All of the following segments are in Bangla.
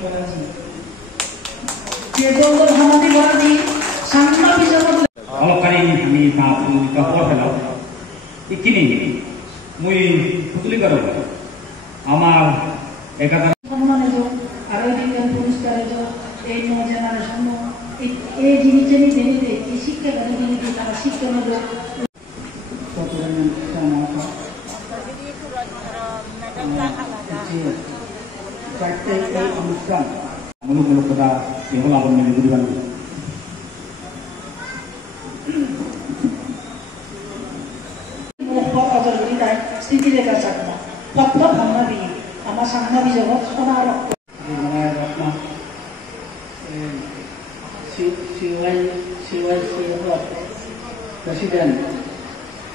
Kami mampu kapal kalau ikini, mui putuli karo, amar ekatan. সম্মান এলো আরো বিজ্ঞান পুরস্কার এলো এই নয় জেনারেশন এই জিনিসটা নিতে নিতে এই শিক্ষা কাজে নিতে তারা শিক্ষা নেবে অনুষ্ঠান মূলক কথা কেবল আপন মেনে বুঝবেন স্মৃতিরেখা চাকমা পত্র ভাঙা দিয়ে আমার সাংবাদিক জগৎ সোনা রক্ত প্রেসিডেন্ট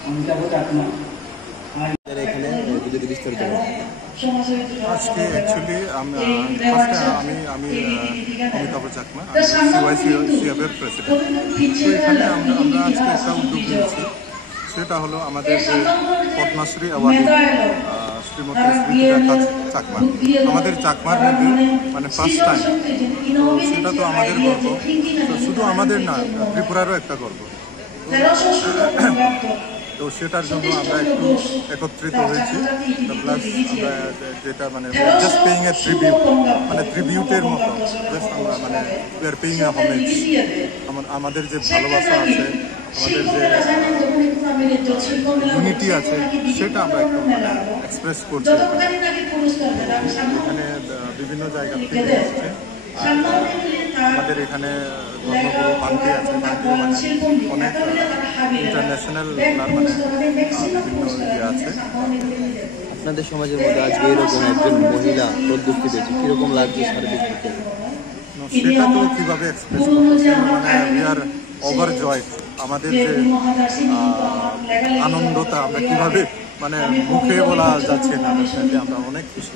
অমিতাভ চাকমা আজকে অ্যাকচুয়ালি আমি অমিতাভ চাকমা সিআইসিএফের প্রেসিডেন্ট। তো এখানে আমরা আজকে একটা উদ্যোগ নিয়েছি, সেটা হলো আমাদের যে পদ্মশ্রী অ্যাওয়ার্ড শ্রীমতী স্মৃতিরেখা চাকমা, আমাদের চাকমার মধ্যে মানে ফার্স্ট টাইম। তো সেটা তো আমাদের গর্ব, তো শুধু আমাদের না, ত্রিপুরারও একটা গর্ব। তো সেটার জন্য আমরা একটু একত্রিত হয়েছি, প্লাস আমরা যেটা মানে জাস্ট পেইং এ ট্রিবিউট, মানে ট্রিবিউটের মতো জাস্ট আমরা মানে we are paying A homage. আমাদের যে ভালোবাসা আছে, আমাদের যে ইউনিটি আছে, সেটা আমরা একটু মানে এক্সপ্রেস করছি। এখানে বিভিন্ন জায়গা থেকে এসছে, আমাদের এখানে ধর্মগুরু পান্তি আছে, পান্তিও মানে অনেক ইন্টারন্যাশনাল মানে বিভিন্ন ইয়ে আছে। আপনাদের সমাজের মধ্যে আজকে এরকম একজন মহিলা পদক্ষেপ পেয়েছে, কিরকম লাগছে সার্বিক দিকে? সেটা তো কীভাবে এক্সপ্রেস করছে, মানে উই আর ওভার জয়েড। আমাদের যে আনন্দটা আমরা কীভাবে মানে মুখে বলা যাচ্ছে না, আমরা অনেক খুশি।